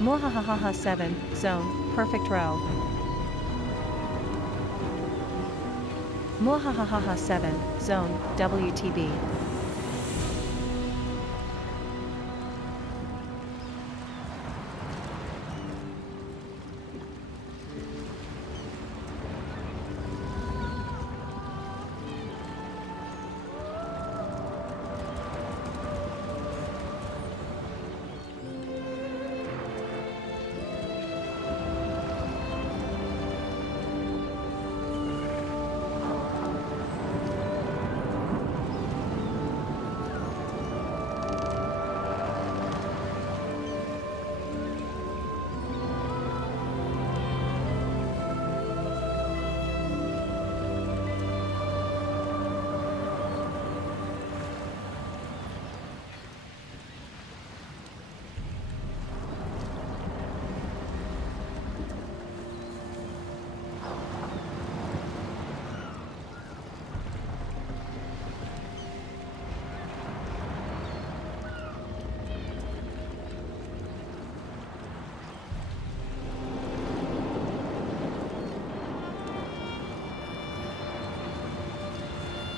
Muahahaha 7, zone, perfect row. Muahahaha 7, zone, WTB.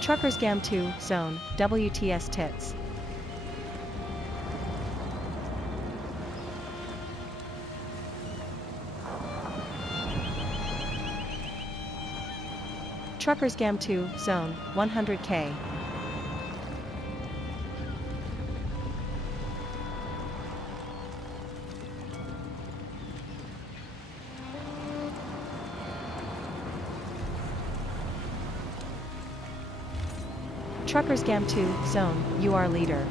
Truckers Gam 2, zone, WTS tits. Truckers Gam 2, zone, 100K. Truckers Gam 2, zone, you are leader.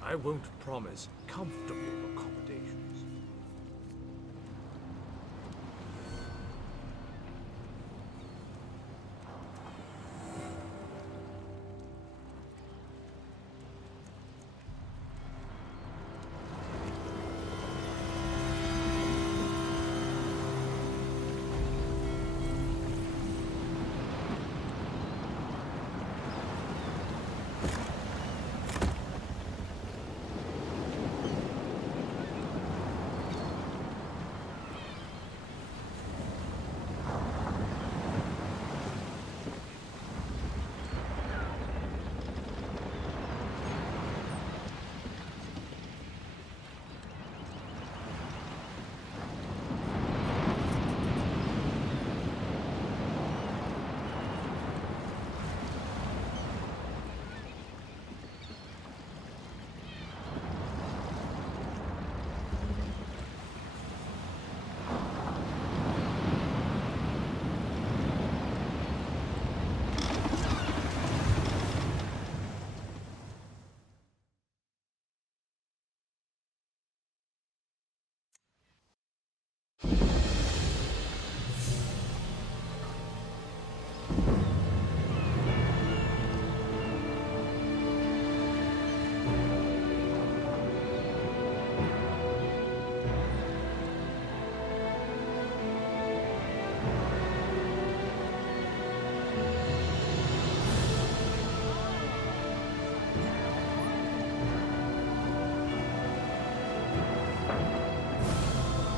I won't promise comfortable accommodations.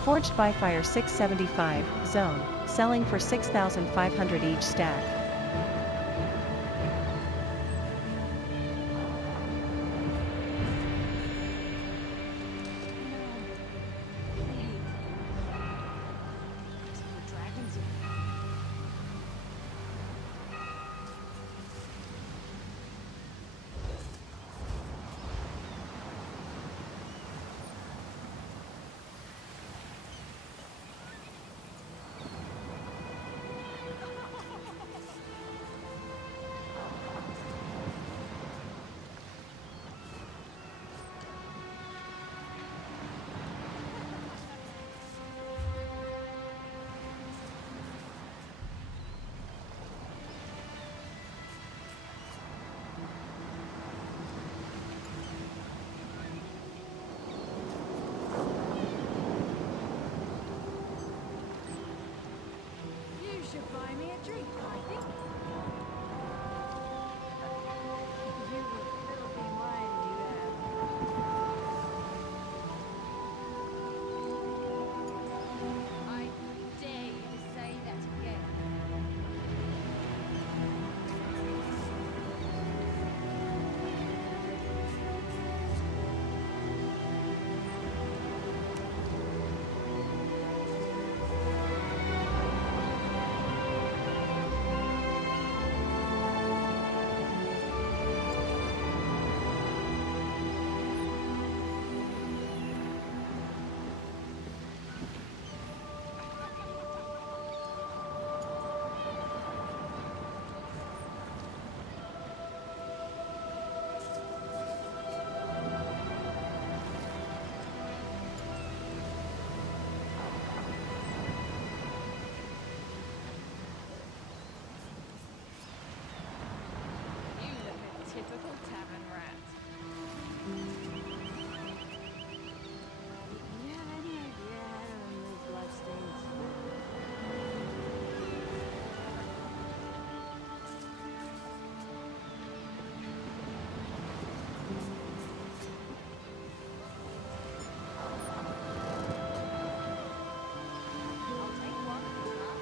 Forged by Fire 675, zone, selling for 6,500 each stack. should buy me a drink, I think. You were filthy mindy there. I dare you to say that again. You look a typical tavern rat. You have any idea how to remove bloodstains? I'll take one, huh?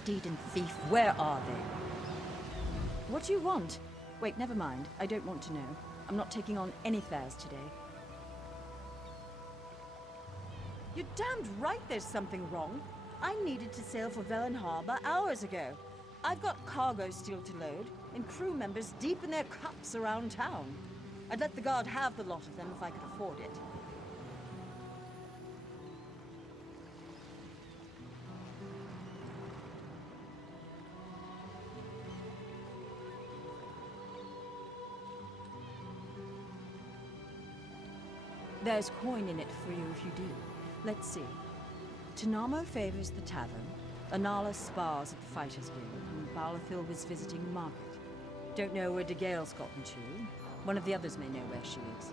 steed and thief, where are they? What do you want? Wait, never mind. I don't want to know. I'm not taking on any fares today. You're damned right there's something wrong. I needed to sail for Velen Harbor hours ago. I've got cargo still to load, and crew members deep in their cups around town. I'd let the guard have the lot of them if I could afford it. There's coin in it for you if you do. Let's see. Tanamo favors the tavern, Anala spars at the Fighters Guild, and Balathil was visiting the market. Don't know where De Gale's gotten to. One of the others may know where she is.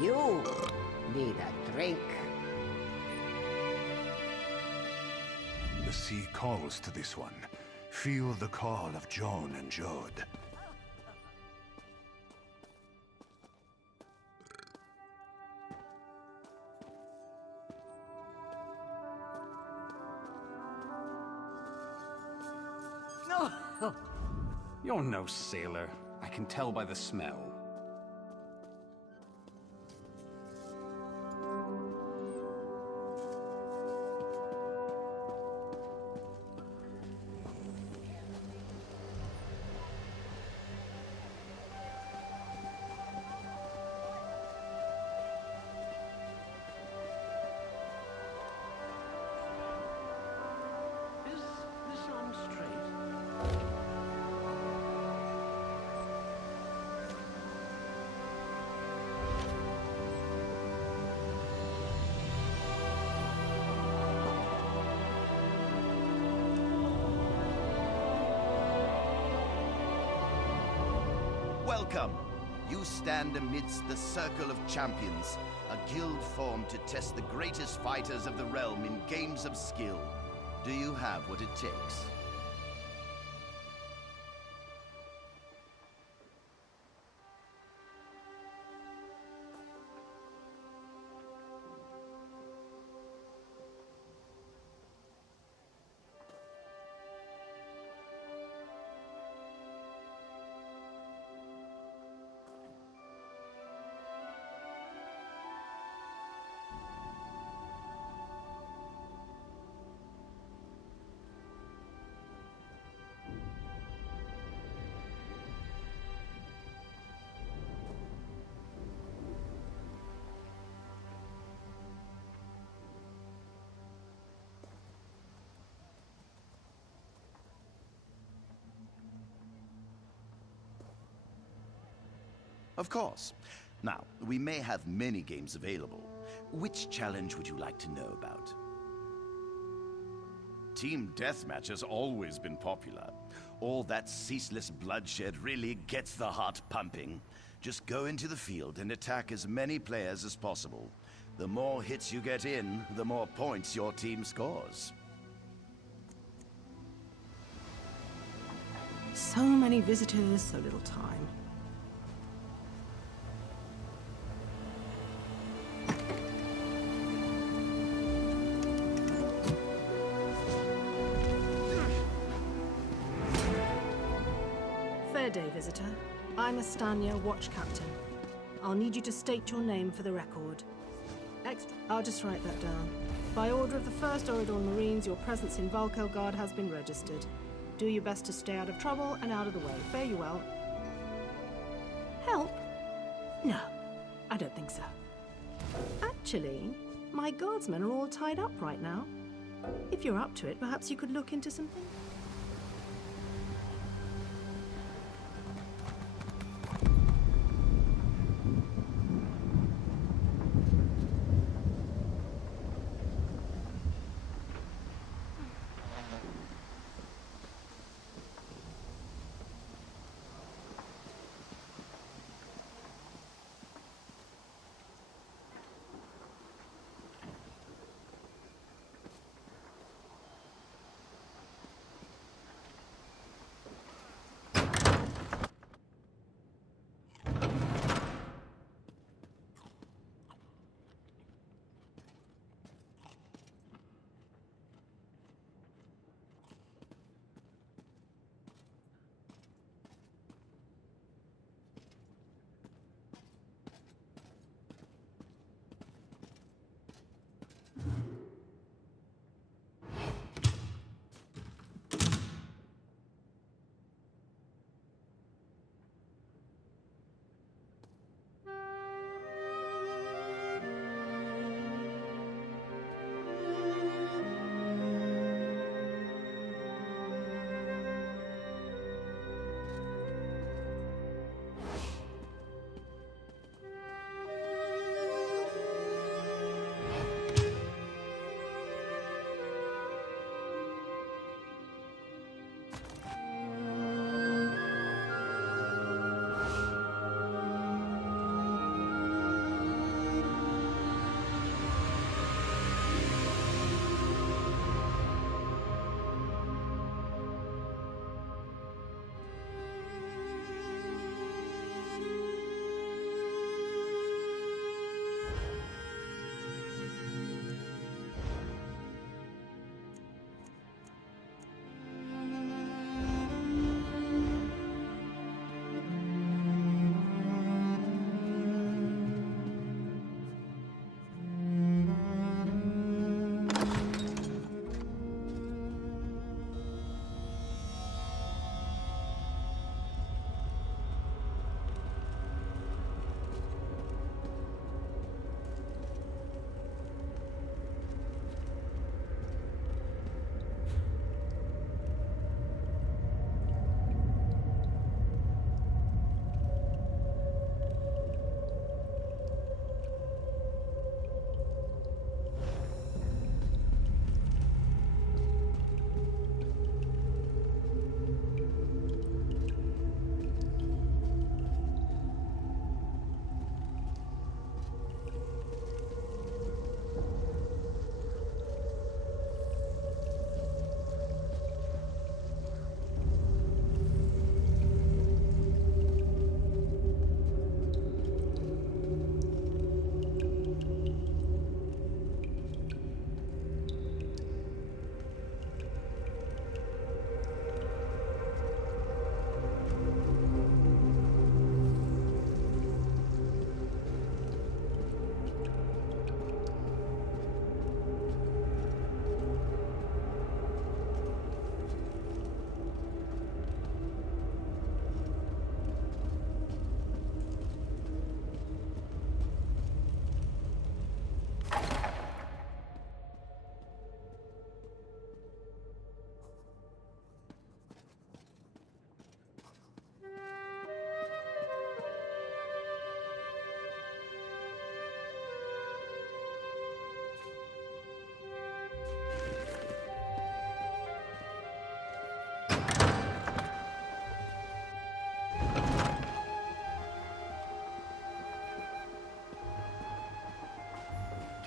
You need a drink. The sea calls to this one. Feel the call of Joan and Jode. Oh, you're no sailor. I can tell by the smell. Welcome! You stand amidst the Circle of Champions, a guild formed to test the greatest fighters of the realm in games of skill. Do you have what it takes? Of course. Now, we may have many games available. Which challenge would you like to know about? Team Deathmatch has always been popular. All that ceaseless bloodshed really gets the heart pumping. Just go into the field and attack as many players as possible. The more hits you get in, the more points your team scores. So many visitors, so little time. Fair day, visitor. I'm Astania, watch captain. I'll need you to state your name for the record. I'll just write that down. By order of the 1st Orador Marines, your presence in Valkelgard has been registered. Do your best to stay out of trouble and out of the way. Fare you well. Help? No, I don't think so. Actually, my guardsmen are all tied up right now. If you're up to it, perhaps you could look into something.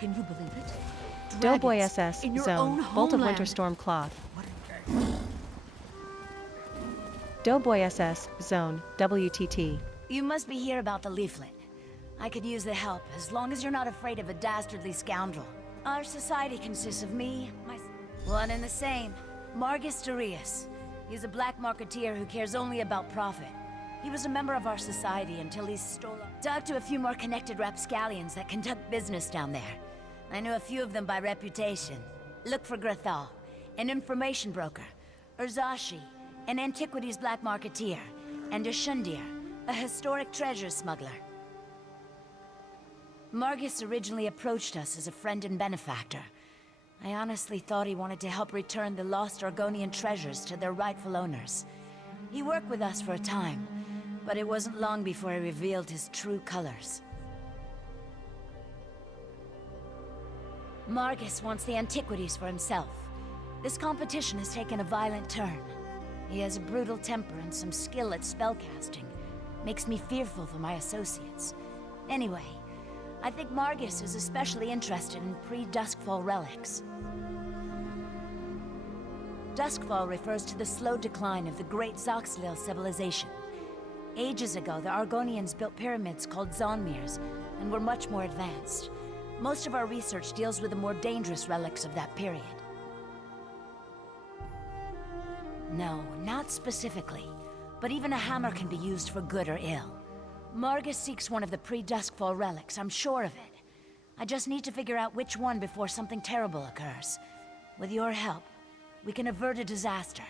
Can you believe it? Doughboy Dragons SS in your Zone, own Bolt of homeland. Winterstorm Cloth. Doughboy SS Zone, WTT. You must be here about the leaflet. I could use the help, as long as you're not afraid of a dastardly scoundrel. Our society consists of me, one and the same, Margus Darius. He's a black marketeer who cares only about profit. He was a member of our society until he stole up. Talked to a few more connected rapscallions that conduct business down there. I know a few of them by reputation. Look for Grathal, an information broker. Urzashi, an antiquities black marketeer. And Ashundir, a historic treasure smuggler. Margus originally approached us as a friend and benefactor. I honestly thought he wanted to help return the lost Argonian treasures to their rightful owners. He worked with us for a time, but it wasn't long before he revealed his true colors. Margus wants the antiquities for himself. This competition has taken a violent turn. He has a brutal temper and some skill at spellcasting. Makes me fearful for my associates. Anyway, I think Margus is especially interested in pre-Duskfall relics. Duskfall refers to the slow decline of the great Zoxlil civilization. Ages ago, the Argonians built pyramids called Zonmirs, and were much more advanced. Most of our research deals with the more dangerous relics of that period. No, not specifically. But even a hammer can be used for good or ill. Margus seeks one of the pre-Duskfall relics, I'm sure of it. I just need to figure out which one before something terrible occurs. With your help, we can avert a disaster.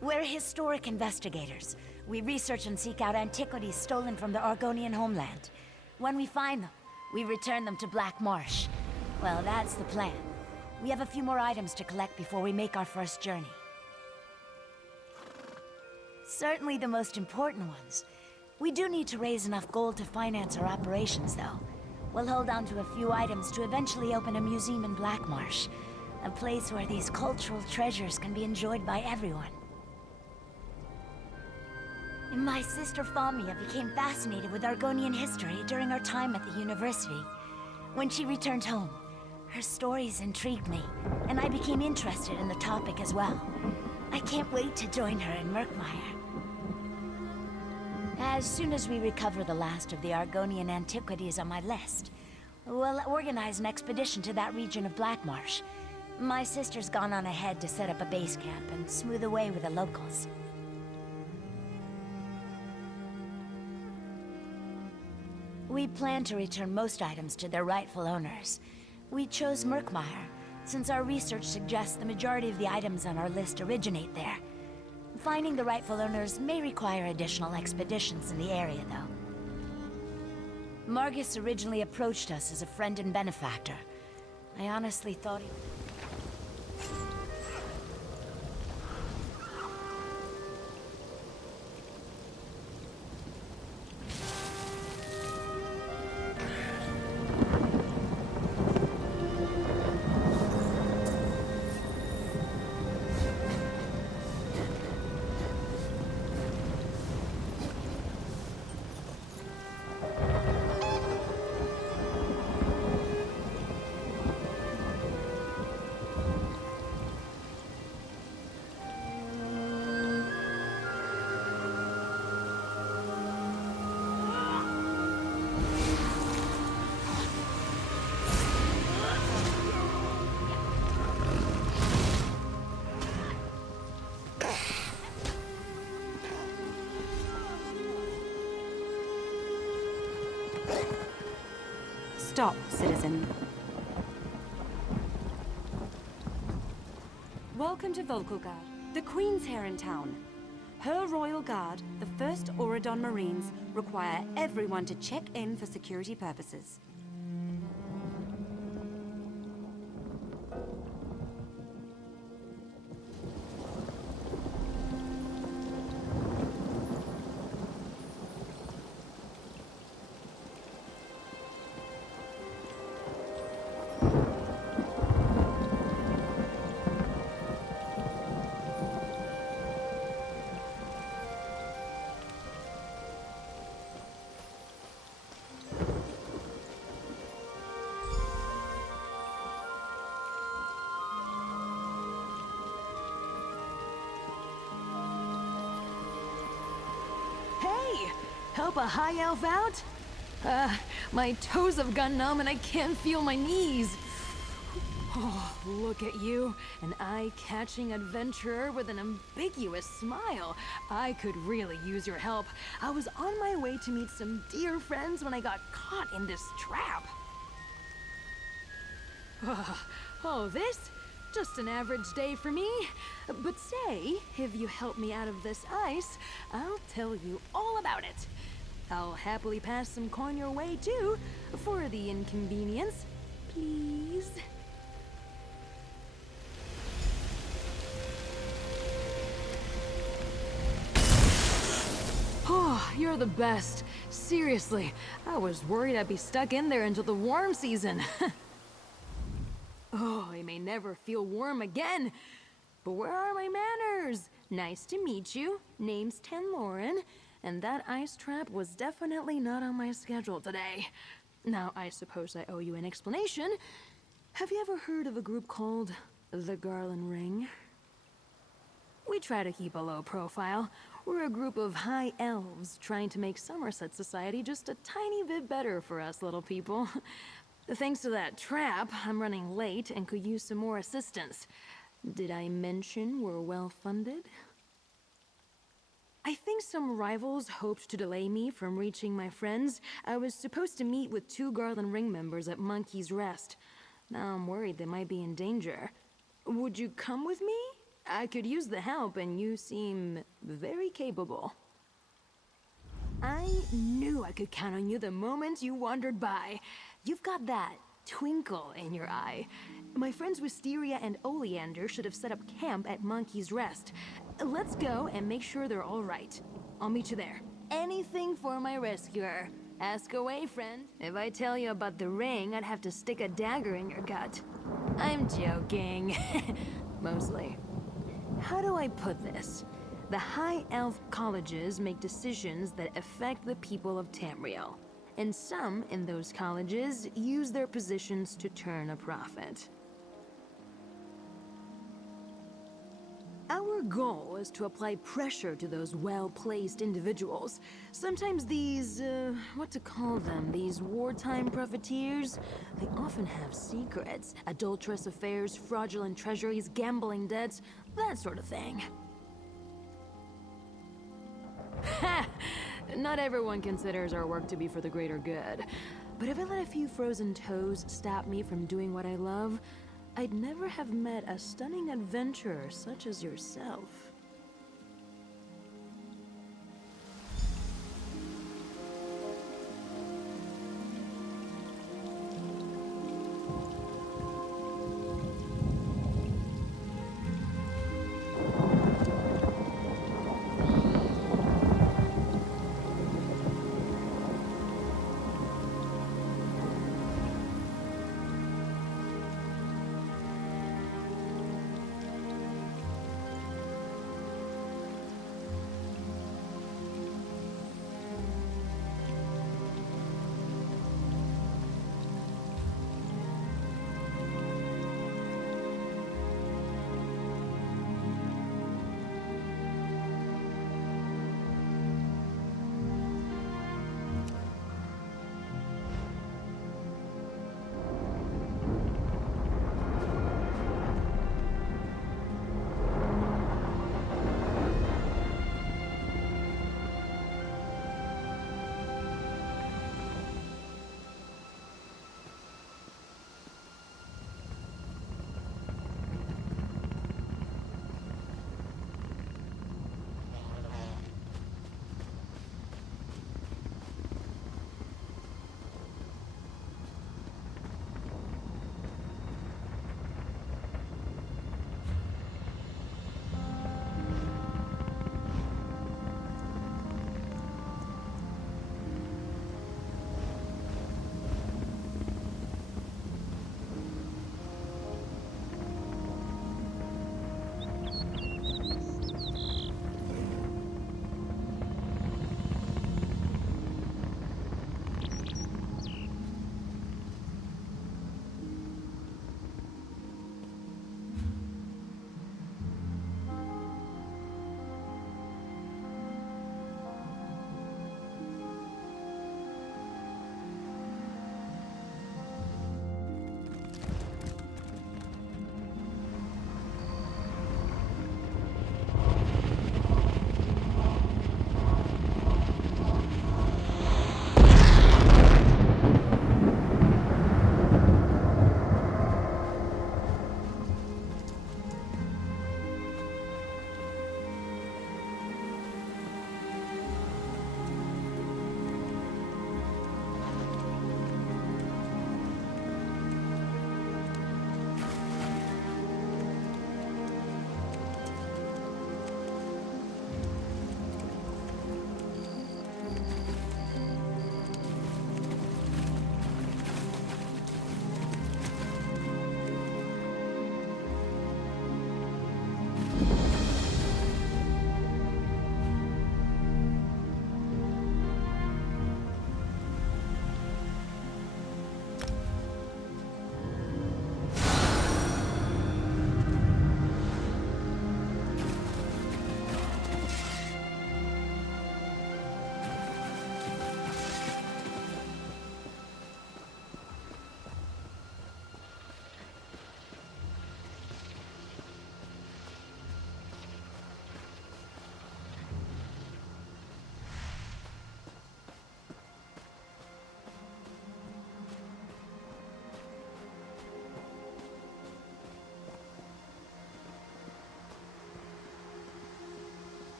We're historic investigators. We research and seek out antiquities stolen from the Argonian homeland. When we find them, we return them to Black Marsh. Well, that's the plan. We have a few more items to collect before we make our first journey. Certainly the most important ones. We do need to raise enough gold to finance our operations, though. We'll hold on to a few items to eventually open a museum in Black Marsh. A place where these cultural treasures can be enjoyed by everyone. My sister Famia became fascinated with Argonian history during our time at the university. When she returned home, her stories intrigued me, and I became interested in the topic as well. I can't wait to join her in Murkmire. As soon as we recover the last of the Argonian antiquities on my list, we'll organize an expedition to that region of Blackmarsh. My sister's gone on ahead to set up a base camp and smooth the way with the locals. We plan to return most items to their rightful owners. We chose Murkmire, since our research suggests the majority of the items on our list originate there. Finding the rightful owners may require additional expeditions in the area, though. Margus originally approached us as a friend and benefactor. I honestly thought he... Stop, citizen. Welcome to Volkogard. The Queen's here in town. Her Royal Guard, the 1st Auradon Marines, require everyone to check in for security purposes. Help a high elf out? My toes have gone numb and I can't feel my knees. Oh, look at you, an eye-catching adventurer with an ambiguous smile. I could really use your help. I was on my way to meet some dear friends when I got caught in this trap. Oh, this? Just an average day for me. But say, if you help me out of this ice, I'll tell you all about it. I'll happily pass some coin your way, too, for the inconvenience. Please? Oh, you're the best. Seriously, I was worried I'd be stuck in there until the warm season. Oh, I may never feel warm again. But where are my manners? Nice to meet you. Name's Tenloren, and that ice trap was definitely not on my schedule today. Now, I suppose I owe you an explanation. Have you ever heard of a group called the Garland Ring? We try to keep a low profile. We're a group of high elves trying to make Somerset society just a tiny bit better for us little people. Thanks to that trap, I'm running late and could use some more assistance. Did I mention we're well-funded? I think some rivals hoped to delay me from reaching my friends. I was supposed to meet with 2 Garland Ring members at Monkey's Rest. Now I'm worried they might be in danger. Would you come with me? I could use the help, and you seem very capable. I knew I could count on you the moment you wandered by. You've got that twinkle in your eye. My friends Wisteria and Oleander should have set up camp at Monkey's Rest. Let's go and make sure they're all right. I'll meet you there. Anything for my rescuer. Ask away, friend. If I tell you about the ring, I'd have to stick a dagger in your gut. I'm joking. Mostly. How do I put this? The High Elf colleges make decisions that affect the people of Tamriel. And some in those colleges use their positions to turn a profit. Our goal is to apply pressure to those well-placed individuals. Sometimes these, what to call them, these wartime profiteers, they often have secrets, adulterous affairs, fraudulent treasuries, gambling debts, that sort of thing. Ha! Not everyone considers our work to be for the greater good. But if I let a few frozen toes stop me from doing what I love, I'd never have met a stunning adventurer such as yourself.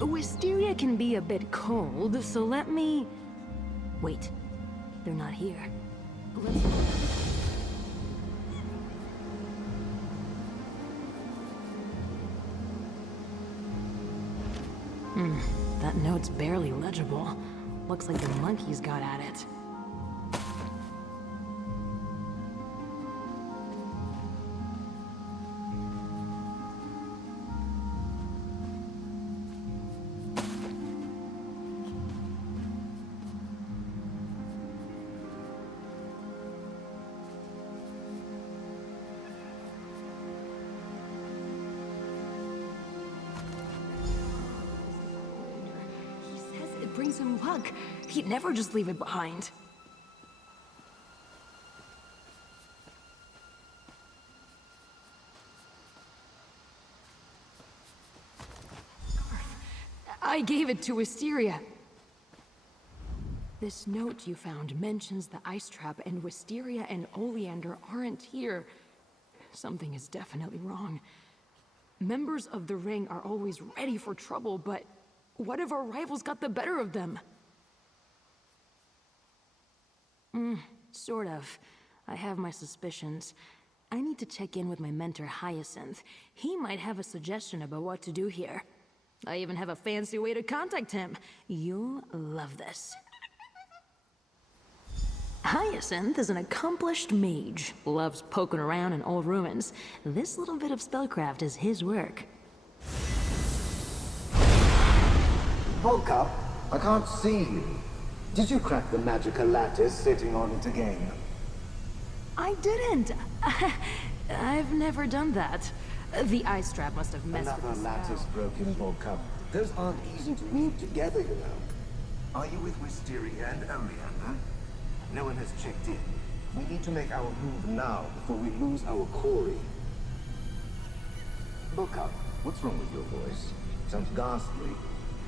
Wisteria can be a bit cold, so let me... Wait, they're not here. Let's... That note's barely legible. Looks like the monkeys got at it. Brings him luck. He'd never just leave it behind. I gave it to Wisteria. This note you found mentions the ice trap, and Wisteria and Oleander aren't here. Something is definitely wrong. Members of the Ring are always ready for trouble, but what if our rivals got the better of them? Sort of. I have my suspicions. I need to check in with my mentor, Hyacinth. He might have a suggestion about what to do here. I even have a fancy way to contact him. You'll love this. Hyacinth is an accomplished mage. Loves poking around in old ruins. This little bit of spellcraft is his work. Woke up. I can't see you. Did you crack the magical lattice sitting on it again? I didn't. I've never done that. The ice trap must have messed with Another the lattice spell. broken, woke up. Those aren't easy to weave together, you know. Are you with Wisteria and Oleander? No one has checked in. We need to make our move now before we lose our quarry. Woke up. What's wrong with your voice? Sounds ghastly.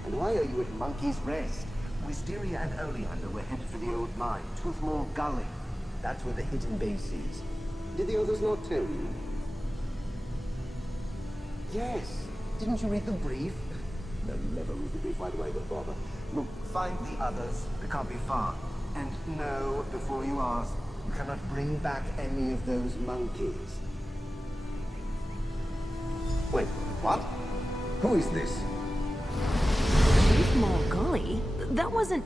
And why are you at Monkey's Rest? Wisteria and Oleander were headed for the old mine, Toothmore Gully. That's where the hidden base is. Did the others not tell you? Yes. Didn't you read the brief? No, you never read the brief. Why do I even bother? Look, find the others. They can't be far. And know before you ask. You cannot bring back any of those monkeys. Wait, what? Who is this? Toothmore Gully? That wasn't...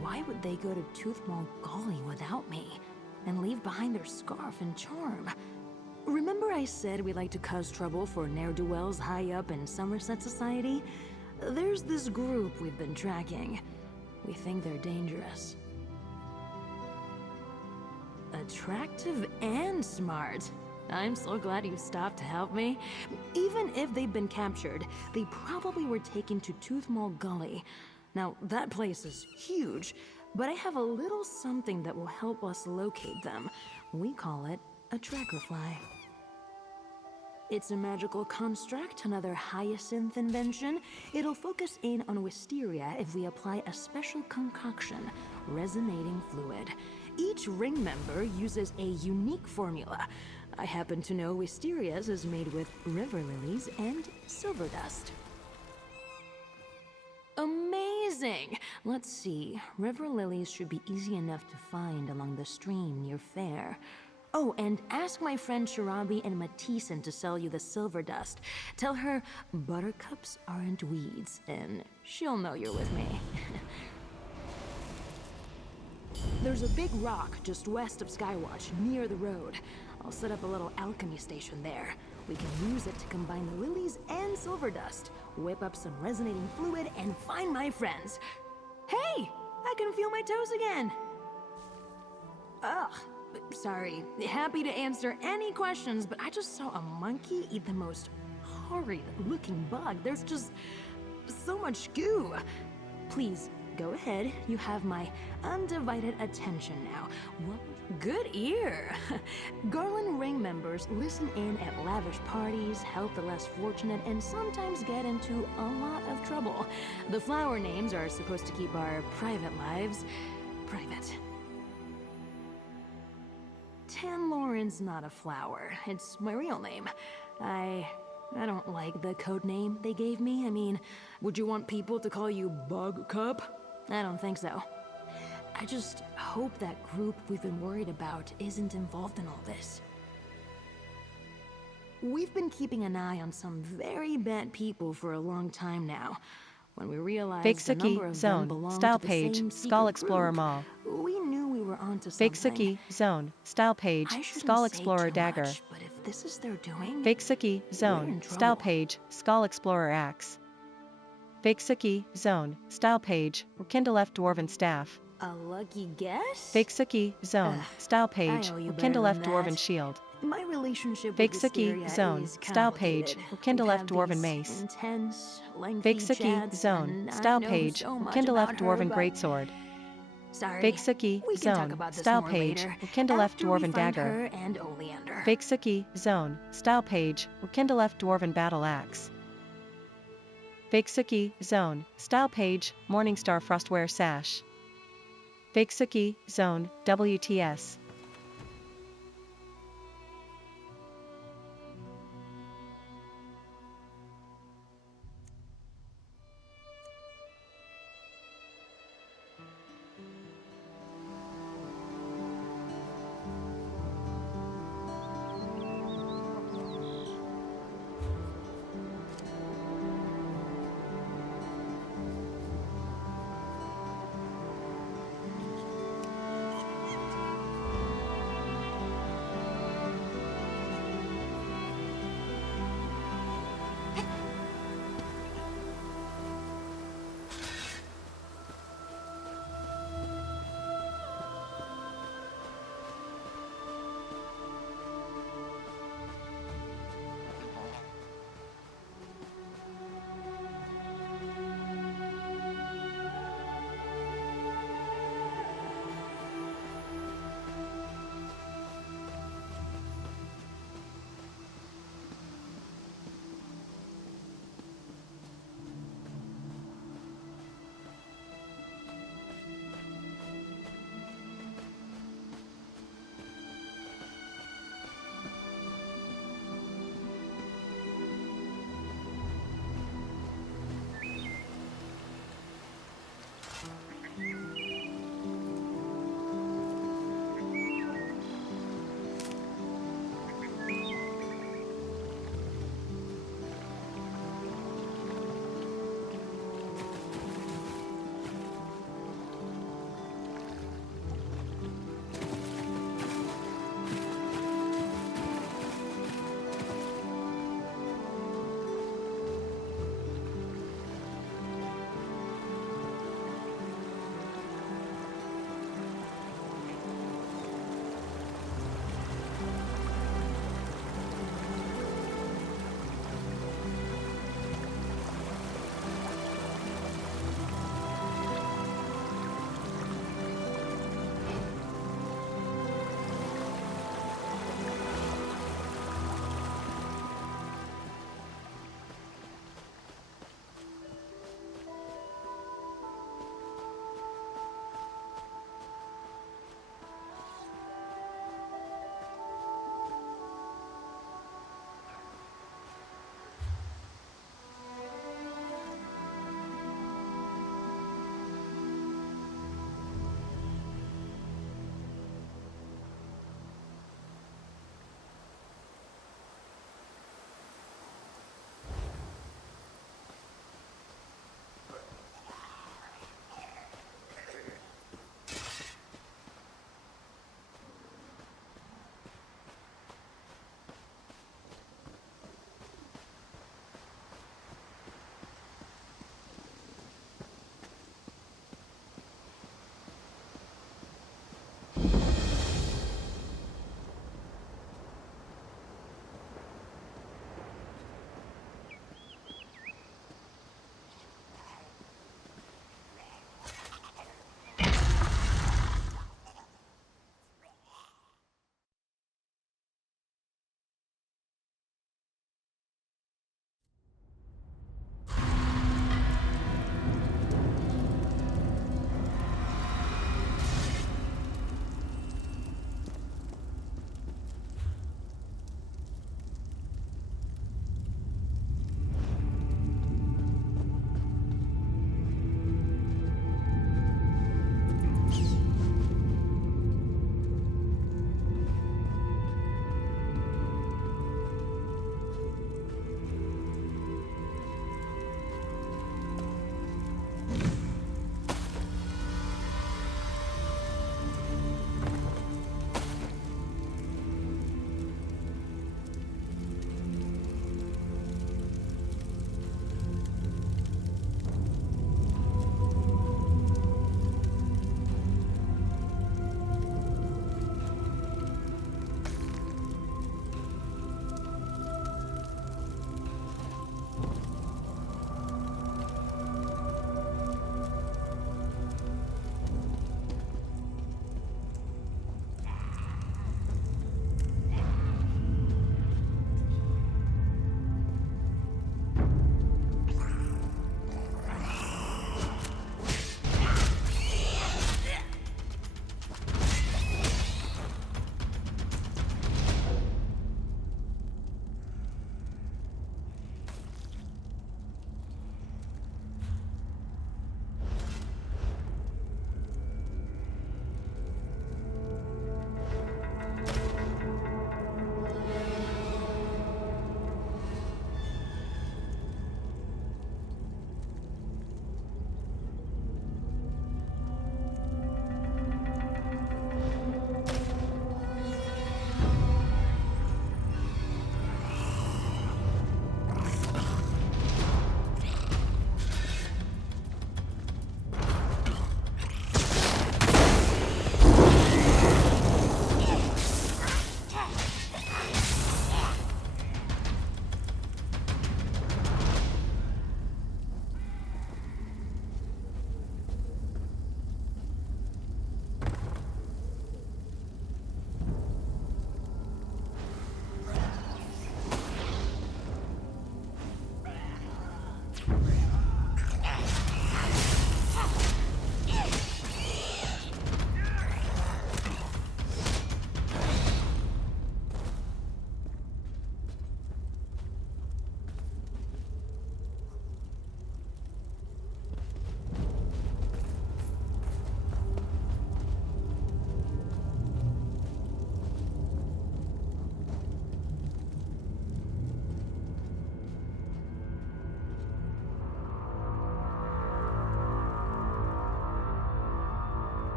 Why would they go to Toothmore Gully without me? And leave behind their scarf and charm? Remember I said we like to cause trouble for ne'er-do-wells high up in Somerset Society? There's this group we've been tracking. We think they're dangerous. Attractive and smart. I'm so glad you stopped to help me. Even if they've been captured, they probably were taken to Toothmore Gully. Now, that place is huge, but I have a little something that will help us locate them. We call it a tracker fly. It's a magical construct, another Hyacinth invention. It'll focus in on Wisteria if we apply a special concoction, resonating fluid. Each ring member uses a unique formula. I happen to know Wisteria's is made with river lilies and silver dust. Amazing! Let's see. River lilies should be easy enough to find along the stream near Fair. Oh, and ask my friend Shirabi and Matissan to sell you the silver dust. Tell her buttercups aren't weeds, and she'll know you're with me. There's a big rock just west of Skywatch, near the road. I'll set up a little alchemy station there. We can use it to combine the lilies and silver dust, whip up some resonating fluid, and find my friends. Hey! I can feel my toes again! Ugh. Sorry. Happy to answer any questions, but I just saw a monkey eat the most horrid-looking bug. There's just so much goo. Please, go ahead. You have my undivided attention now. Well, good ear. Garland Ring members listen in at lavish parties, help the less fortunate, and sometimes get into a lot of trouble. The flower names are supposed to keep our private lives private. Tan Lauren's not a flower. It's my real name. I I don't like the code name they gave me. I mean, would you want people to call you Bug Cup? I don't think so. I just hope that group we've been worried about isn't involved in all this. We've been keeping an eye on some very bad people for a long time now. When we realized a number Fake of them Zone, belonged style to the page, same Skull secret Explorer group, Mall. we knew we were onto Fake something. Zone, style page, I shouldn't Skull say Explorer too Dagger. much, but if this is their doing, Fake we're Zone, in style trouble. page, Skull Explorer Axe. Fake Zone, style page, Kindle F Dwarven Staff. A lucky guess? Fake Zone, style page, owe you better Kindle F than Dwarven that. Shield. My relationship Fake with Wisteria Zone, is style page, complicated. Kindle We F have Dwarven these Mace. intense, lengthy Fake chats, Zone, and style I know page, so much Kindle F about her, Dwarven but- Greatsword. Sorry. Fake we can talk Zone, about this style more page, later, Kindle F after we Dwarven find Dagger. her and Oleander. Fake Zone, style page, Kindle F Dwarven Battle Axe. Fake Zone, style page, Morningstar Frostwear Sash. Fake Zone, WTS.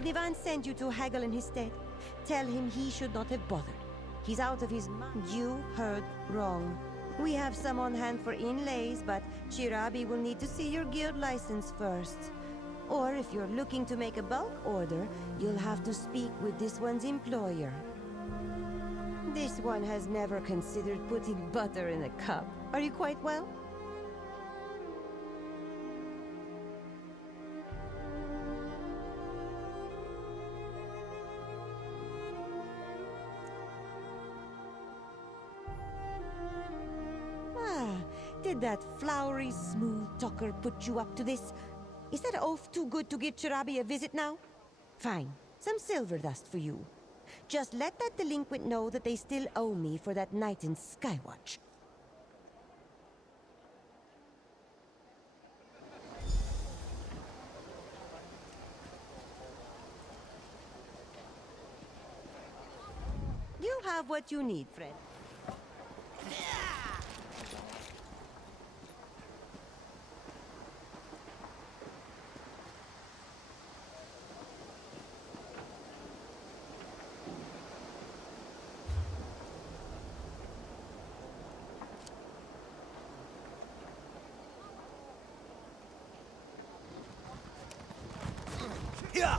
Did Ivan send you to haggle in his stead? Tell him he should not have bothered. He's out of his mind. You heard wrong. We have some on hand for inlays, but Chirabi will need to see your guild license first. Or if you're looking to make a bulk order, you'll have to speak with this one's employer. This one has never considered putting butter in a cup. Are you quite well? Did that flowery, smooth talker put you up to this? Is that oaf too good to give Chirabi a visit now? Fine. Some silver dust for you. Just let that delinquent know that they still owe me for that night in Skywatch. You have what you need, friend. Yeah!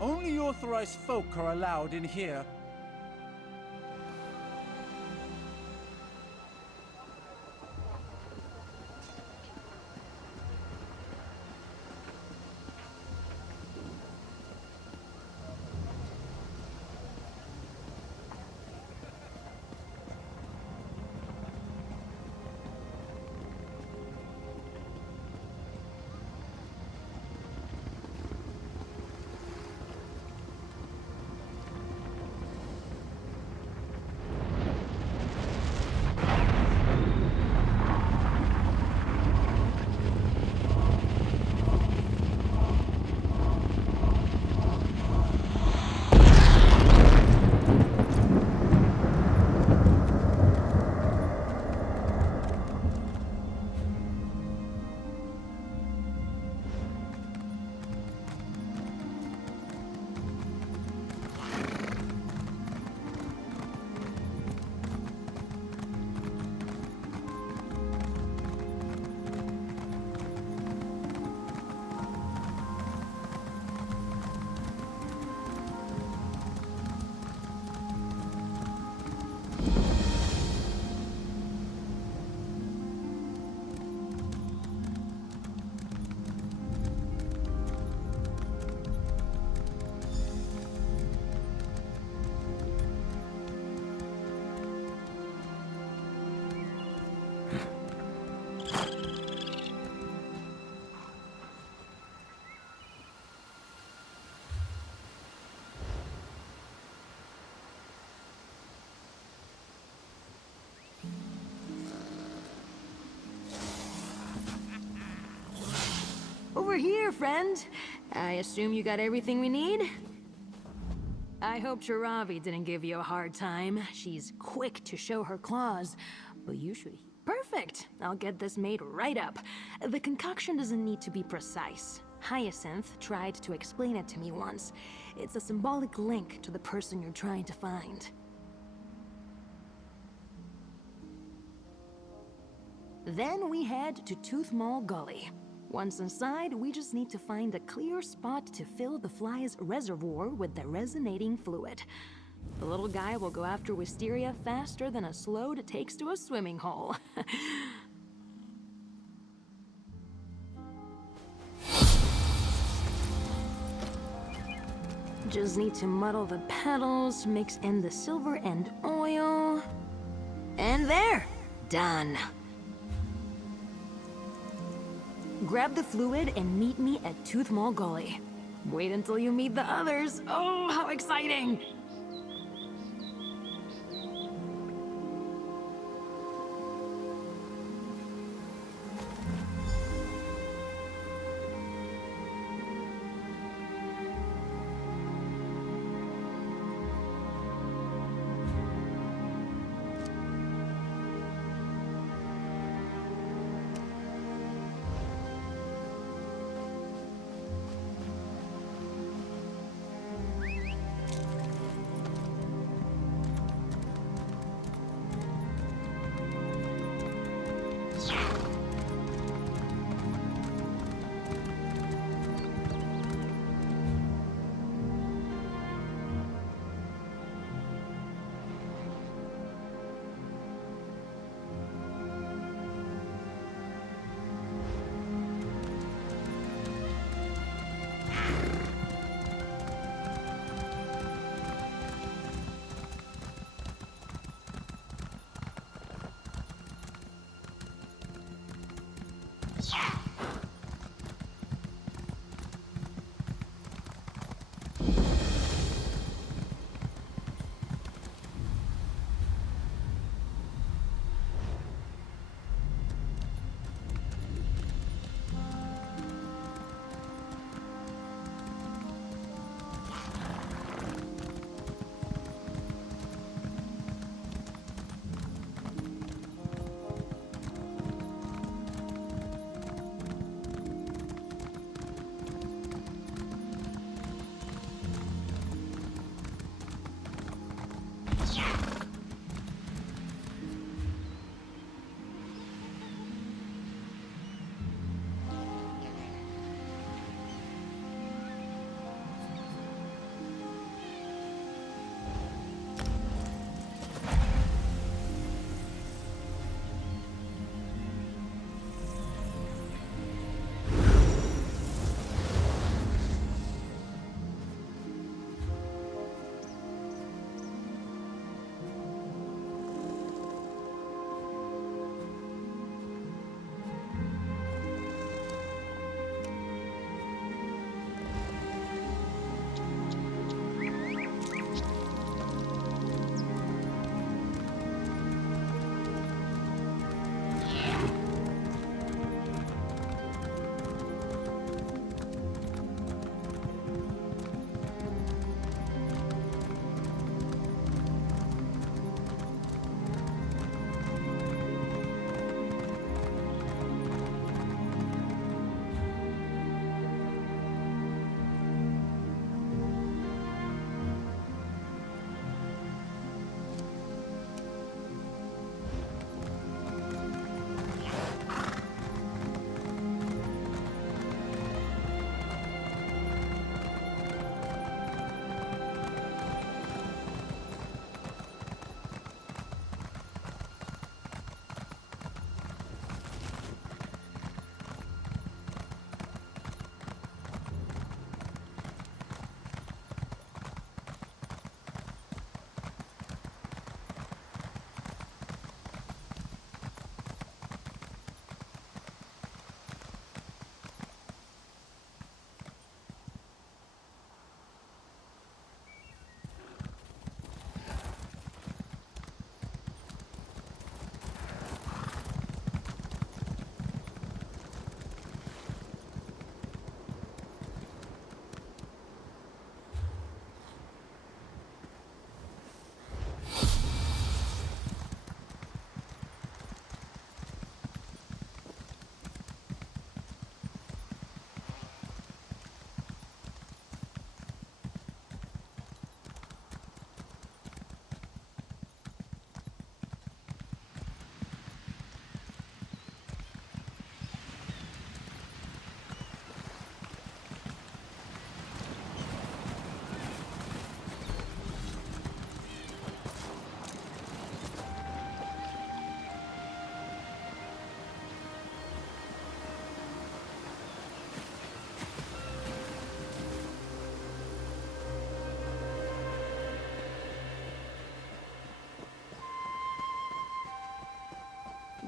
Only authorized folk are allowed in here. over here, friend. I assume you got everything we need? I hope Chiravi didn't give you a hard time. She's quick to show her claws, but you should... Perfect! I'll get this made right up. The concoction doesn't need to be precise. Hyacinth tried to explain it to me once. It's a symbolic link to the person you're trying to find. Then we head to Tooth Mall Gully. Once inside, we just need to find a clear spot to fill the fly's reservoir with the resonating fluid. The little guy will go after Wisteria faster than a slode takes to a swimming hole. Just need to muddle the petals, mix in the silver and oil. And there! Done. Grab the fluid and meet me at Tooth Mall Gully. Wait until you meet the others. Oh, how exciting!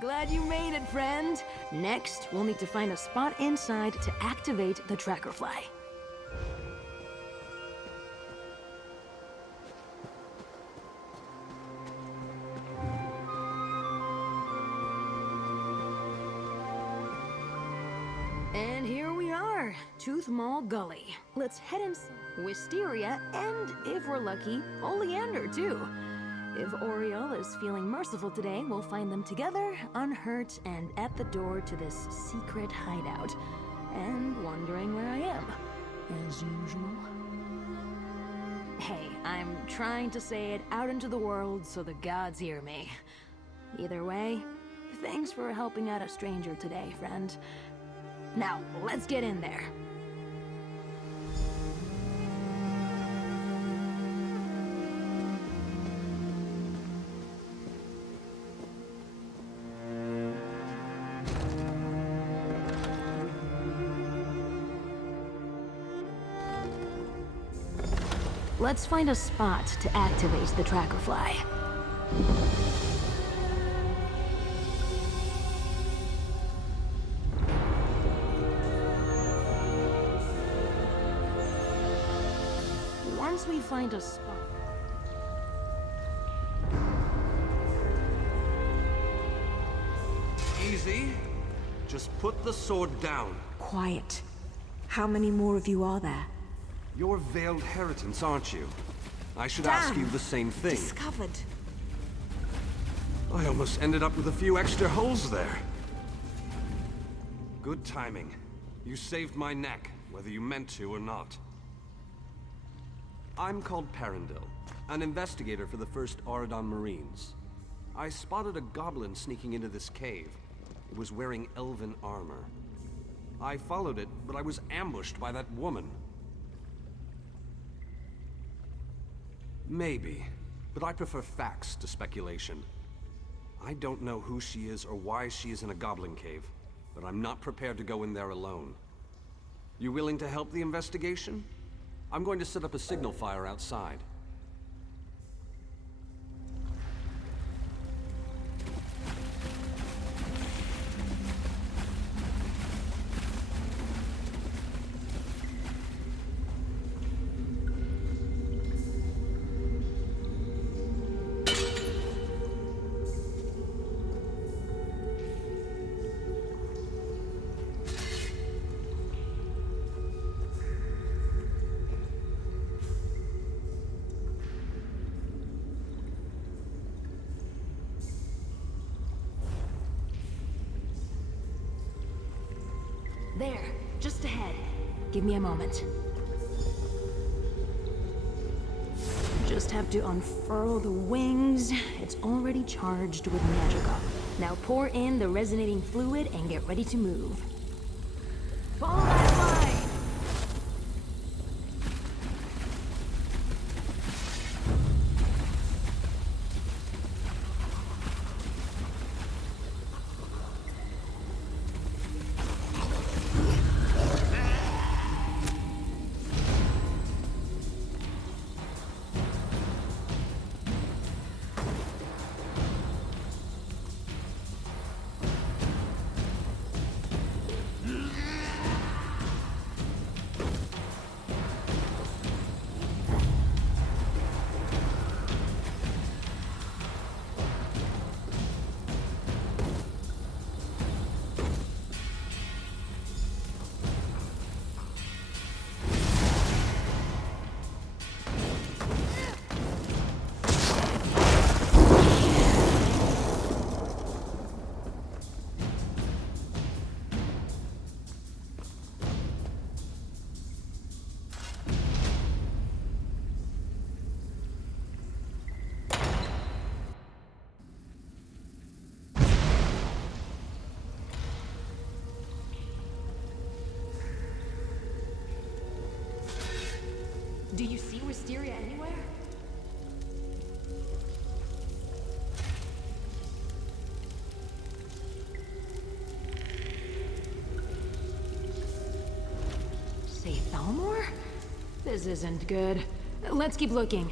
Glad you made it, friend. Next, we'll need to find a spot inside to activate the tracker fly. And here we are, Tooth Mall Gully. Let's head inside. Wisteria, and if we're lucky, Oleander too. If Oriole is feeling merciful today, we'll find them together, unhurt, and at the door to this secret hideout. And wondering where I am, as usual. Hey, I'm trying to say it out into the world so the gods hear me. Either way, thanks for helping out a stranger today, friend. Now, let's get in there. Let's find a spot to activate the tracker fly. Once we find a spot... Easy. Just put the sword down. Quiet. How many more of you are there? You're veiled heritants, aren't you? I should Damn. ask you the same thing. Discovered. I almost ended up with a few extra holes there. Good timing. You saved my neck, whether you meant to or not. I'm called Perindil, an investigator for the 1st Auradon Marines. I spotted a goblin sneaking into this cave. It was wearing elven armor. I followed it, but I was ambushed by that woman. Maybe, but I prefer facts to speculation. I don't know who she is or why she is in a goblin cave, but I'm not prepared to go in there alone. You willing to help the investigation? I'm going to set up a signal fire outside. There, just ahead. Give me a moment. Just have to unfurl the wings. It's already charged with magical. Now pour in the resonating fluid and get ready to move. Follow that line! Do you see Wisteria anywhere? Say Thalmor? This isn't good. Let's keep looking.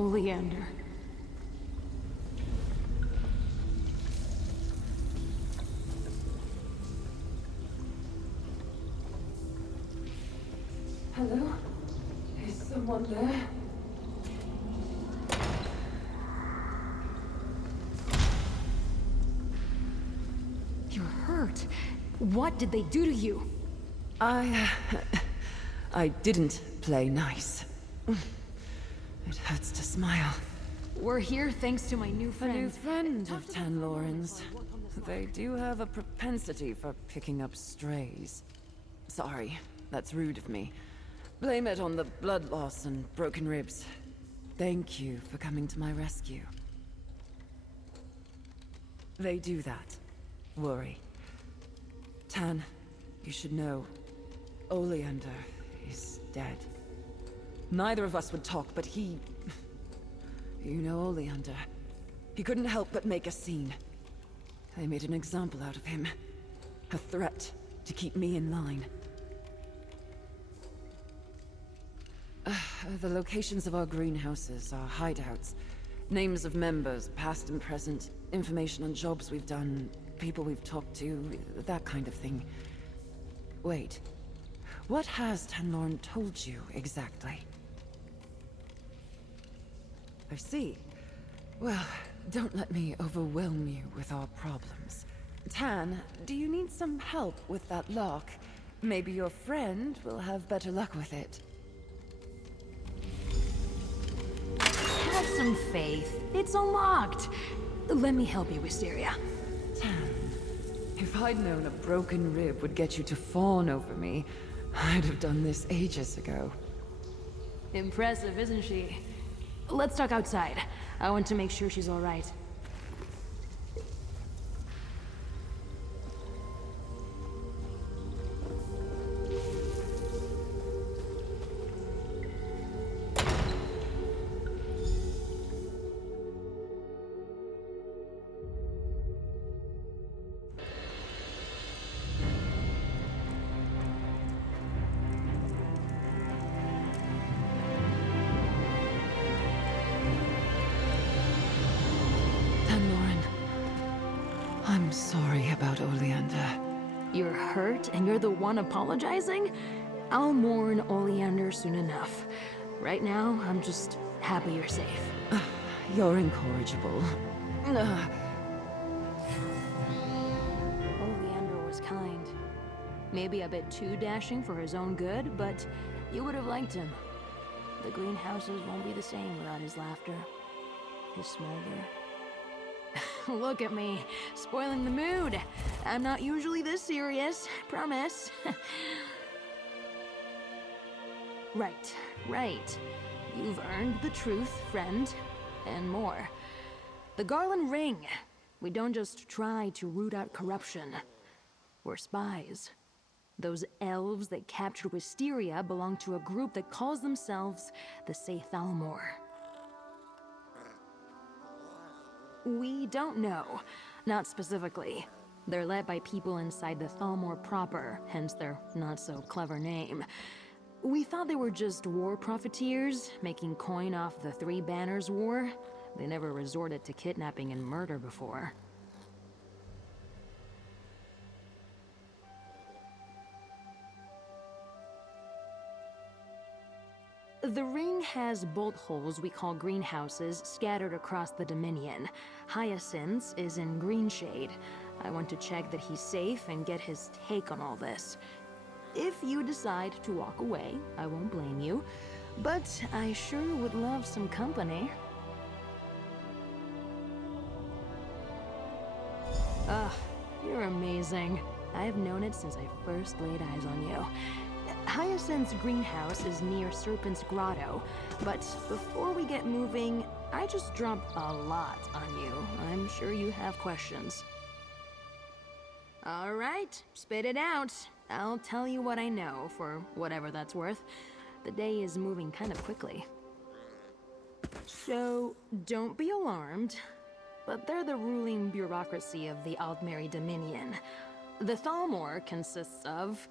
Oleander. Hello? Is someone there? You're hurt. What did they do to you? I didn't play nice. It hurts to smile. We're here thanks to my new friend. A new friend of Tanloran's. They do have a propensity for picking up strays. Sorry, that's rude of me. Blame it on the blood loss and broken ribs. Thank you for coming to my rescue. They do that. Worry. Tan, you should know, Oleander is dead. Neither of us would talk, but he... You know Oleander. He couldn't help but make a scene. They made an example out of him. A threat to keep me in line. The locations of our greenhouses, our hideouts, names of members, past and present, information on jobs we've done, people we've talked to, that kind of thing. Wait, what has Tanloran told you exactly? I see. Well, don't let me overwhelm you with our problems. Tan, do you need some help with that lock? Maybe your friend will have better luck with it. Have some faith. It's unlocked. Let me help you, Wisteria. Tan, if I'd known a broken rib would get you to fawn over me, I'd have done this ages ago. Impressive, isn't she? Let's talk outside. I want to make sure she's all right. I'm sorry about Oleander. You're hurt and you're the one apologizing? I'll mourn Oleander soon enough. Right now, I'm just happy you're safe. You're incorrigible. Oleander was kind. Maybe a bit too dashing for his own good, but you would have liked him. The greenhouses won't be the same without his laughter, his smolder. Look at me, spoiling the mood. I'm not usually this serious, promise. Right. You've earned the truth, friend, and more. The Garland Ring. We don't just try to root out corruption. We're spies. Those elves that captured Wisteria belong to a group that calls themselves the Saythalmor. We don't know. Not specifically. They're led by people inside the Thalmor proper, hence their not-so-clever name. We thought they were just war profiteers, making coin off the Three Banners War. They never resorted to kidnapping and murder before. The ring has bolt holes we call greenhouses scattered across the Dominion. Hyacinth's is in Greenshade. I want to check that he's safe and get his take on all this. If you decide to walk away, I won't blame you, but I sure would love some company. You're amazing. I've known it since I first laid eyes on you. Hyacinth's greenhouse is near Serpent's Grotto, but before we get moving, I just dropped a lot on you. I'm sure you have questions. All right, spit it out. I'll tell you what I know, for whatever that's worth. The day is moving kind of quickly. So, don't be alarmed, but they're the ruling bureaucracy of the Aldmeri Dominion. The Thalmor consists of,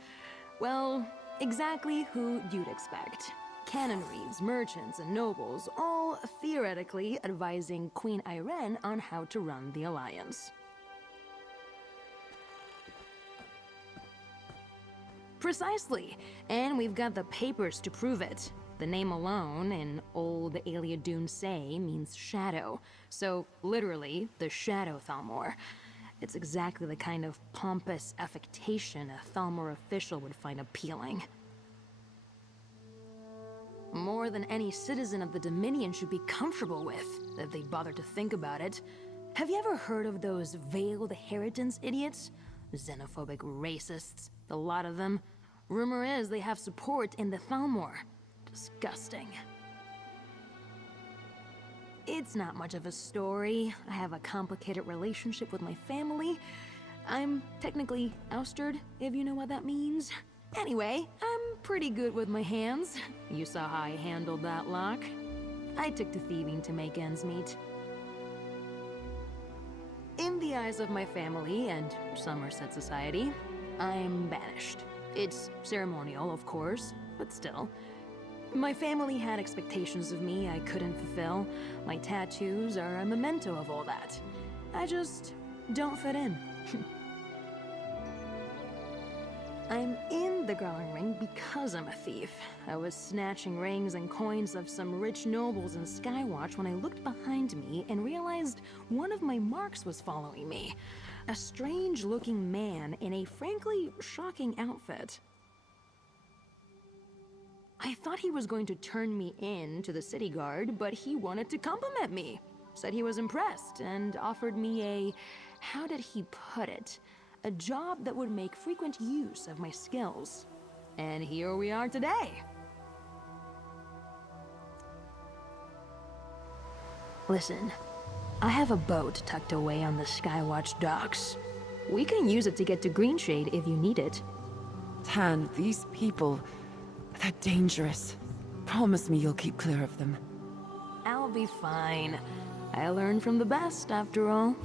well, exactly who you'd expect. canonries, merchants, and nobles, all theoretically advising Queen Irene on how to run the Alliance. Precisely, and we've got the papers to prove it. The name alone, in old Aliadun Say, means shadow, so literally, the Shadow Thalmor. It's exactly the kind of pompous affectation a Thalmor official would find appealing. More than any citizen of the Dominion should be comfortable with, if they bother to think about it. Have you ever heard of those veiled inheritance idiots? Xenophobic racists, the lot of them. Rumor is they have support in the Thalmor. Disgusting. It's not much of a story. I have a complicated relationship with my family. I'm technically ousted, if you know what that means. Anyway, I'm pretty good with my hands. You saw how I handled that lock. I took to thieving to make ends meet. In the eyes of my family and Somerset society, I'm banished. It's ceremonial, of course, but still. My family had expectations of me I couldn't fulfill. My tattoos are a memento of all that. I just don't fit in. I'm in the Growling Ring because I'm a thief. I was snatching rings and coins of some rich nobles in Skywatch when I looked behind me and realized one of my marks was following me. A strange-looking man in a frankly shocking outfit. I thought he was going to turn me in to the city guard, but he wanted to compliment me. Said he was impressed and offered me a, how did he put it? A job that would make frequent use of my skills. And here we are today. Listen, I have a boat tucked away on the Skywatch docks. We can use it to get to Greenshade if you need it. Tan, these people, they're dangerous. Promise me you'll keep clear of them. I'll be fine. I learned from the best, after all.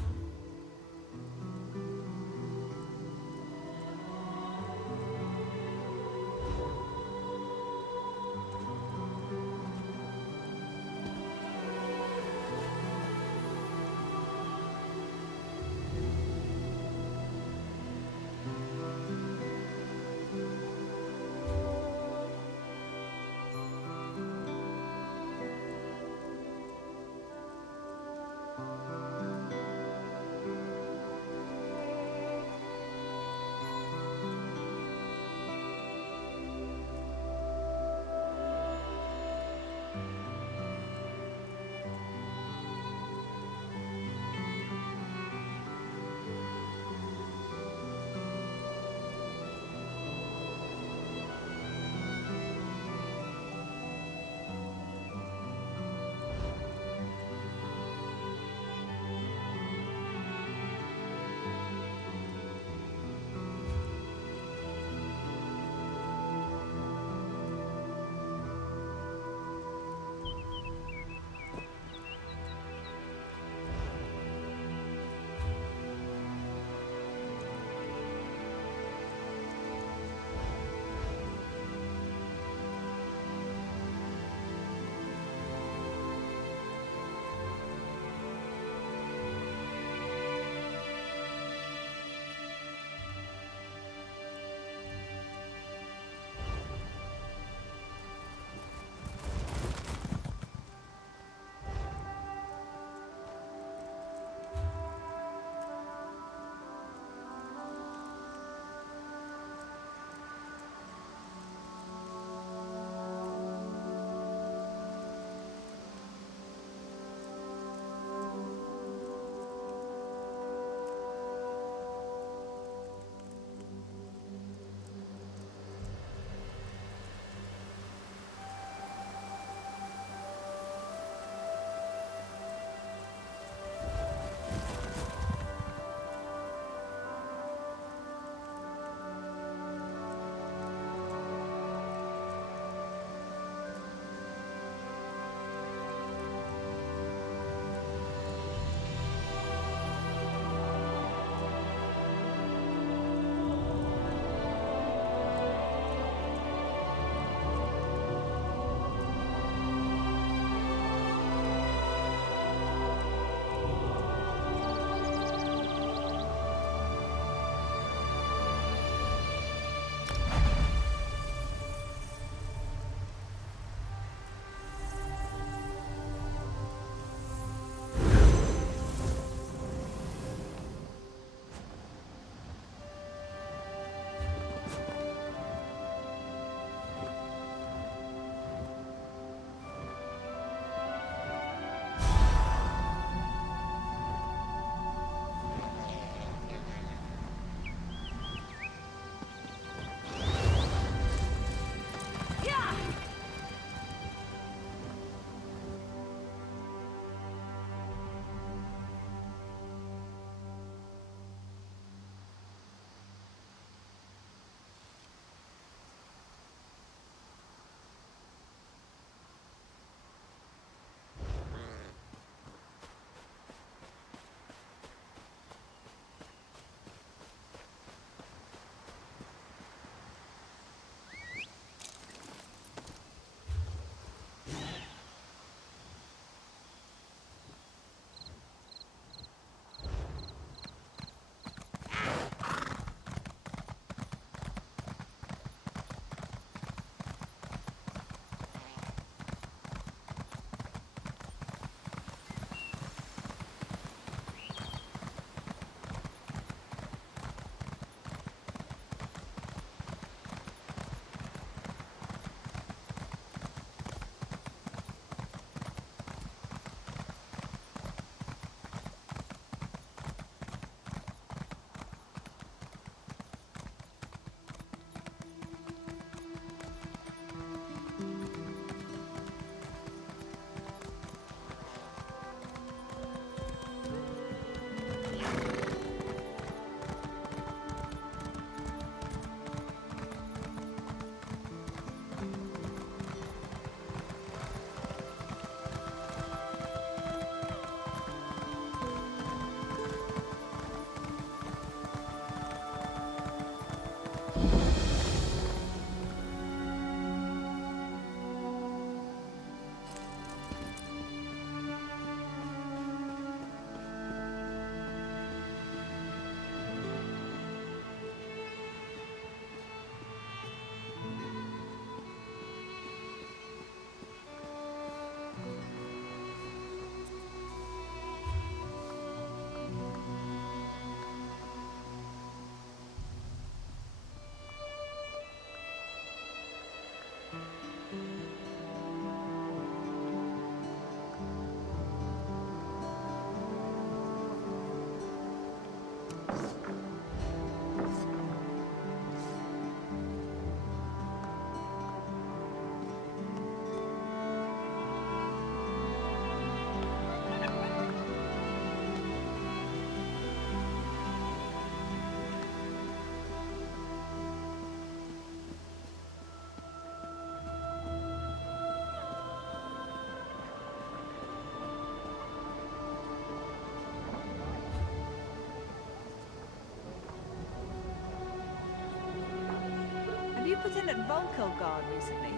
Volkogard recently?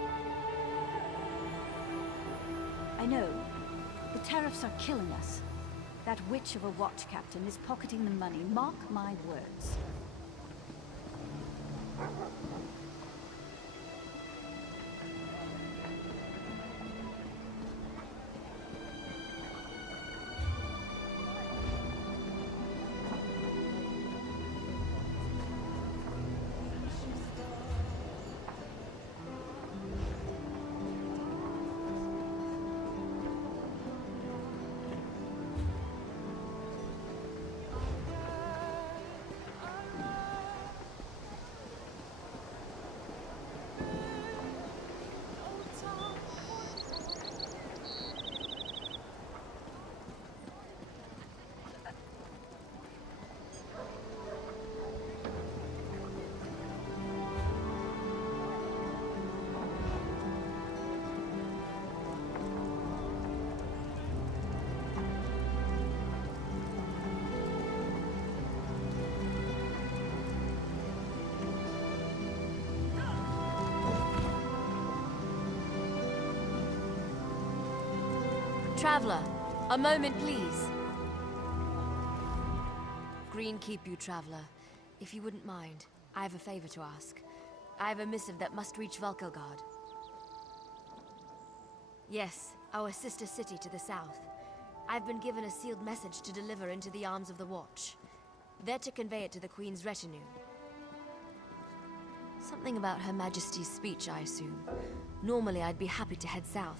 I know. The tariffs are killing us. That witch of a watch captain is pocketing the money, mark my words. Traveler, a moment, please. Green keep you, Traveler. If you wouldn't mind, I have a favor to ask. I have a missive that must reach Volkogard. Yes, our sister city to the south. I've been given a sealed message to deliver into the arms of the Watch. They're to convey it to the Queen's retinue. Something about Her Majesty's speech, I assume. Normally, I'd be happy to head south.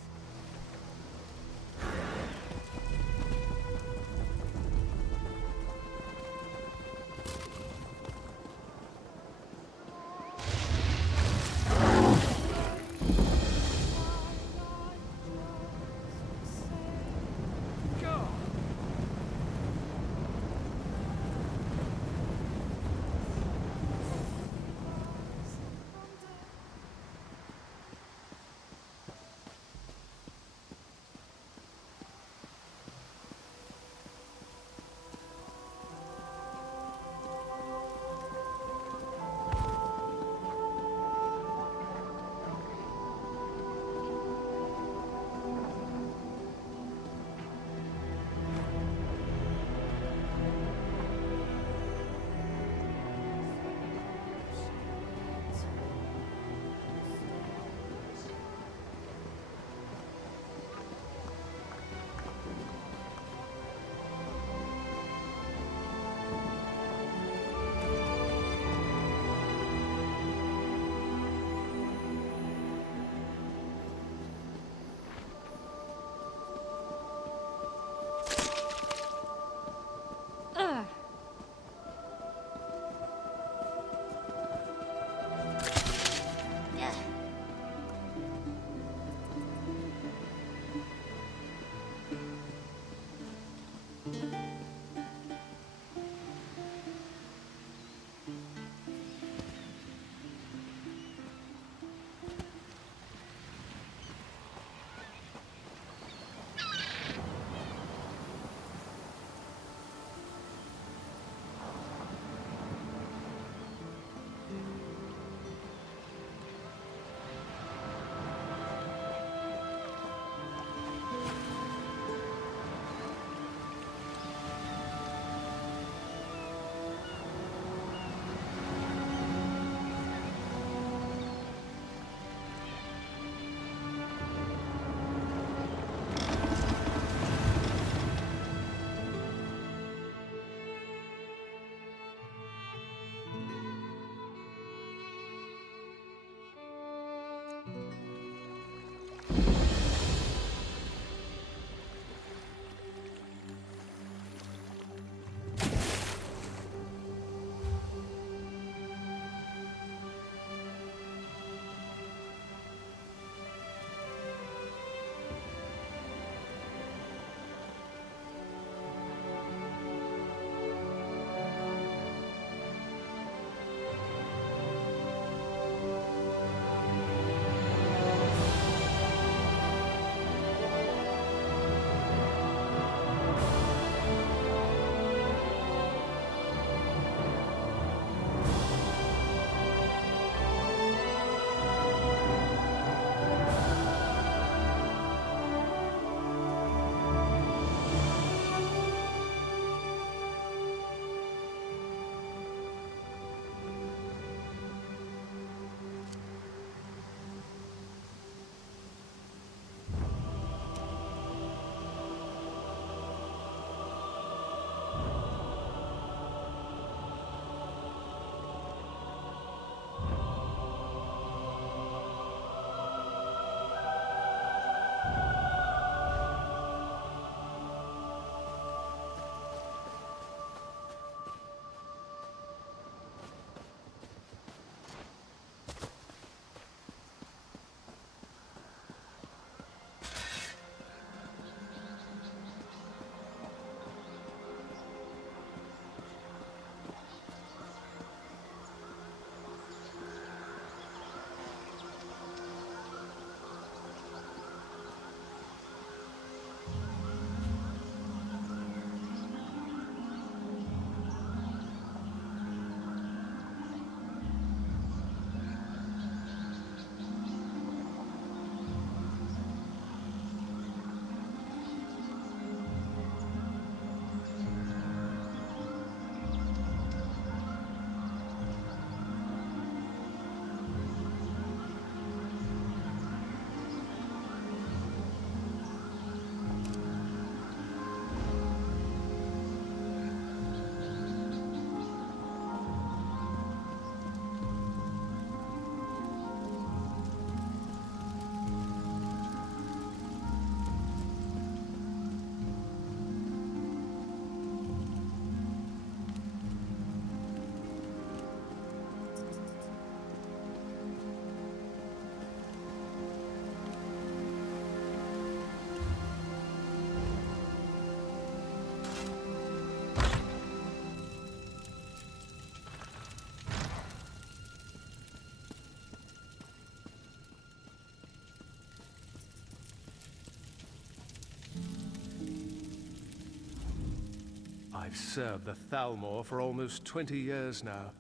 I've served the Thalmor for almost 20 years now,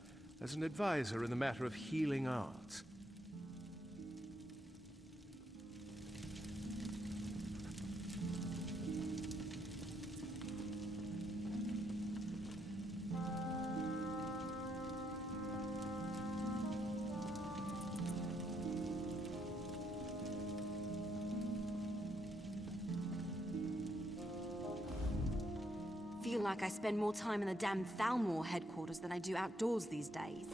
as an advisor in the matter of healing arts. Feel like I spend more time in the damn Thalmor headquarters than I do outdoors these days.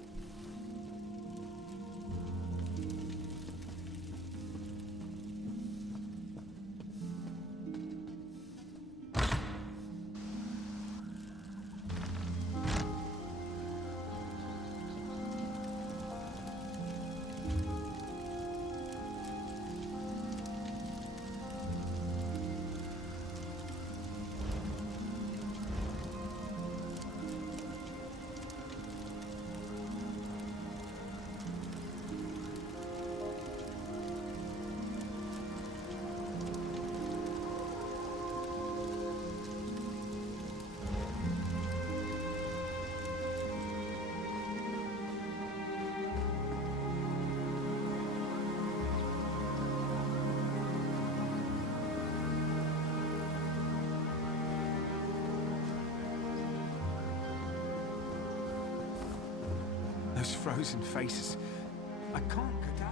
Those frozen faces. I can't get down.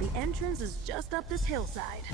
The entrance is just up this hillside.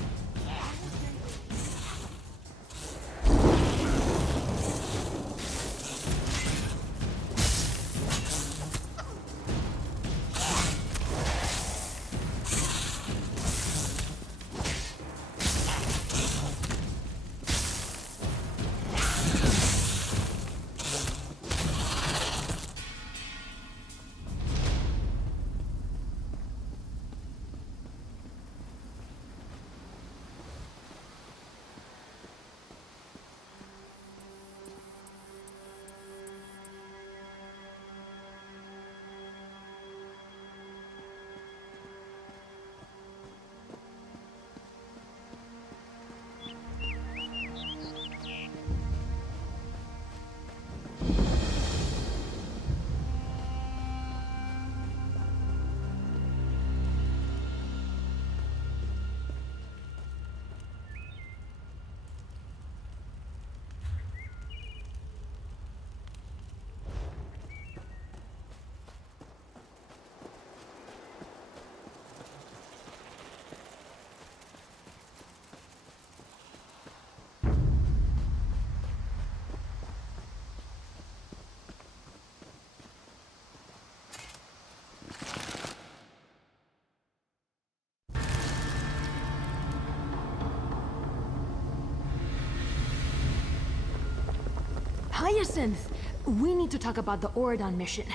Hyacinth! We need to talk about the Auradon mission.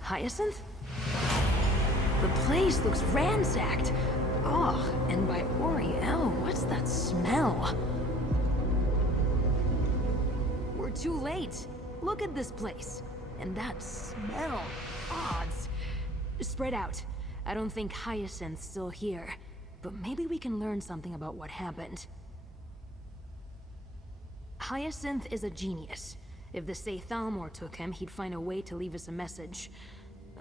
Hyacinth? The place looks ransacked. Oh, and by Oriel, what's that smell? We're too late. Look at this place. And that smell. Odds. Spread out. I don't think Hyacinth's still here. But maybe we can learn something about what happened. Hyacinth is a genius. If the Say Thalmor took him, he'd find a way to leave us a message.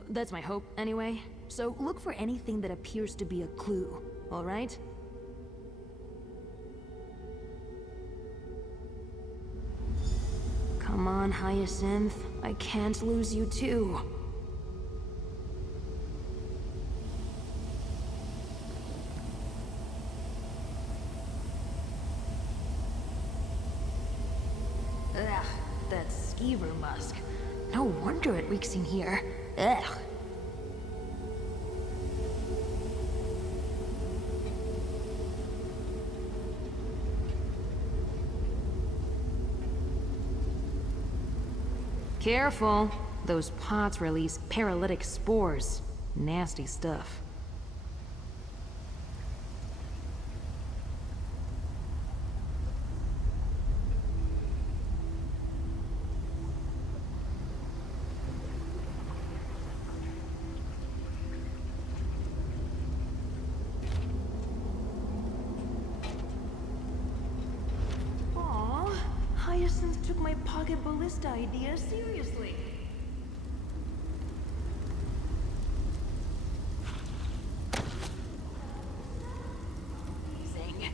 That's my hope, anyway. So look for anything that appears to be a clue, alright? Come on, Hyacinth. I can't lose you too. Ugh, that skeever musk. No wonder it reeks in here. Ugh. Careful. Those pots release paralytic spores. Nasty stuff. Hyacinth took my pocket ballista idea seriously. Amazing.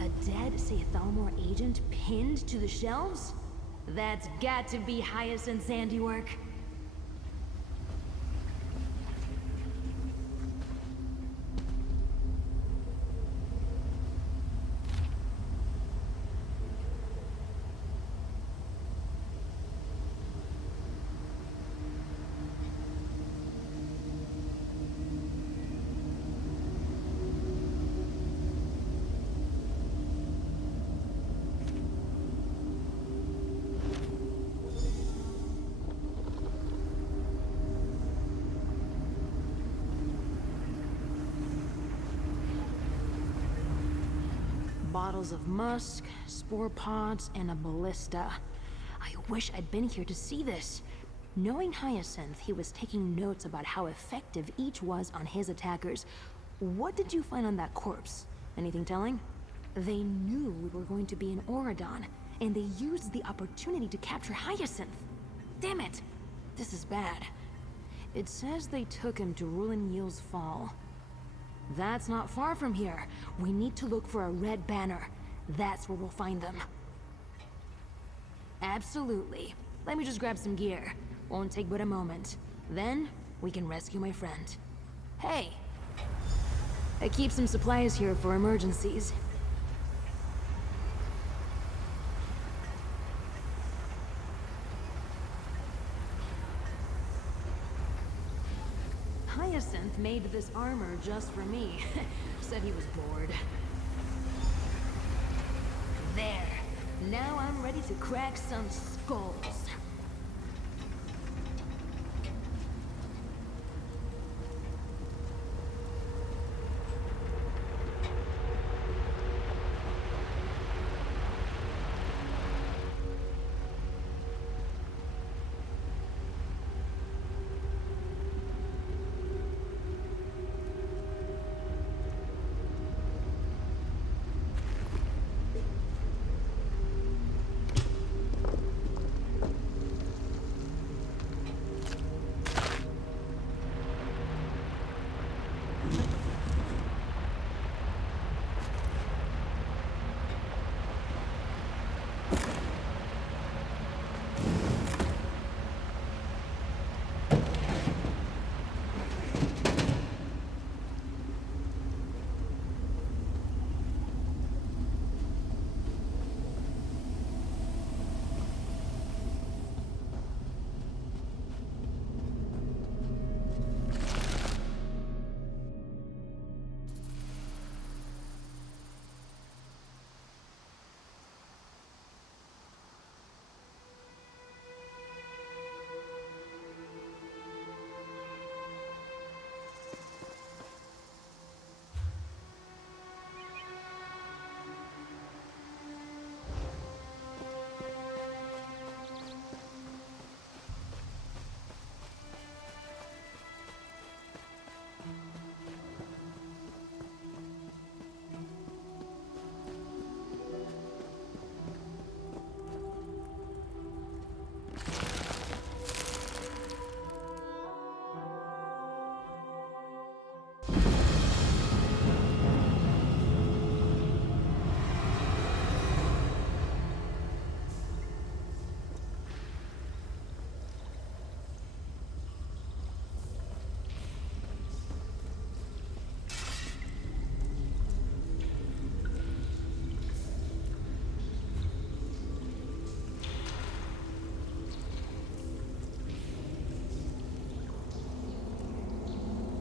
A dead Say Thalmor agent pinned to the shelves? That's got to be Hyacinth's handiwork. Bottles of musk, spore pods, and a ballista. I wish I'd been here to see this. Knowing Hyacinth, he was taking notes about how effective each was on his attackers. What did you find on that corpse? Anything telling? They knew we were going to be in Auradon, and they used the opportunity to capture Hyacinth. Damn it! This is bad. It says they took him to Rulin Yil's Fall. That's not far from here. We need to look for a red banner. That's where we'll find them. Absolutely. Let me just grab some gear. Won't take but a moment. Then, we can rescue my friend. Hey! I keep some supplies here for emergencies. Hyacinth made this armor just for me. Said he was bored. There. Now I'm ready to crack some skulls.